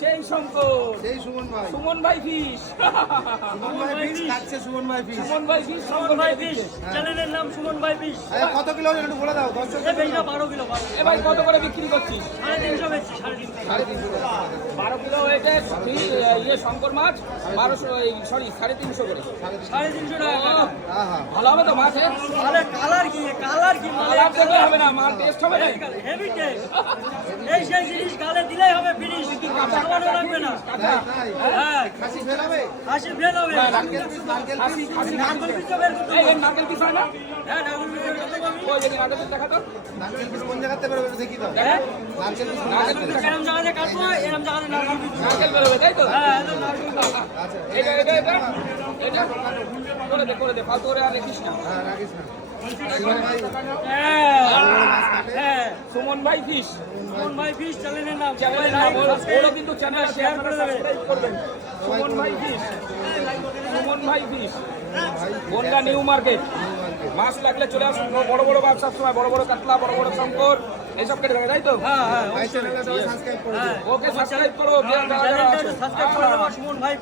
সেই শঙ্কর, সেই সুমন ভাই ফিশ, সুমন ভাই ফিশ। সুমন ভাই ফিশ, সুমন ভাই ফিশ, চ্যানেলের নাম সুমন ভাই ফিশ। কত কিলো একটু বলে দাও, 10 এ বেচা 12 কিলো, এ ভাই কত করে বিক্রি করছিস? 350 বেচছি, 350। 12 কিলো ওয়েটে ইয়ে শঙ্কর মাছ 1200, সরি 350 করে। 350 টাকা কাটা। ভালো হবে তো মাছে? আরে কালার কি মানে লাভ দেখলে হবে না, মাছ টেস্ট হবে না। Heavy taste. এই সেই জিনিস গালে দিলেই হবে ফিনিশ, খাওয়ানো লাগবে না। হ্যাঁ, খাসি ফেল হবে? হাসি ফেল হবে। নারকেল পিস তো বের করতে এই হবে। নারকেল পিস হয় না? হ্যাঁ, নারকেল পিস বের করতে হবে। ওই দেখি নারকেল পিস দেখা তো। নারকেল পিস কোন জায়গাতে বেরোবে একটু দেখি দাও। হ্যাঁ, নারকেল পিস নারকেল পিস এরম জায়গাতে কাটবো, এরম জায়গাতে নারকেল পিস। নারকেল বেরোবে তাই তো? হ্যাঁ, এটা নারকেল পিস। আচ্ছা, এটা করে দে ফালতু করে আর দেখিস না। হ্যাঁ রাখিস না। সুমন ভাই, হ্যাঁ, হ্যাঁ, সুমন ভাই ফিশ সুমন ভাই ফিশ চ্যানেলের নাম। চ্যানেলের নাম, ওরা কিন্তু চ্যানেল শেয়ার করে দেবে। সাবস্ক্রাইব করবেন। সুমন ভাই ফিশ, সুমন ভাই ফিশ, বনগা নিউ মার্কেট। মাছ লাগলে চলে আসুন, বড় বড় মাছ সবসময়, বড় বড় কাতলা, বড় বড় শঙ্কর এইসব কেটে থাকে, তাই তো? হ্যাঁ, হ্যাঁ, ভাই চ্যানেলটা সবাই সাবস্ক্রাইব করে দিও। হ্যাঁ। ওকে সাবস্ক্রাইব করো, চ্যানেলটা সাবস্ক্রাইব করে দেবো, সুমন ভাই ফিশ।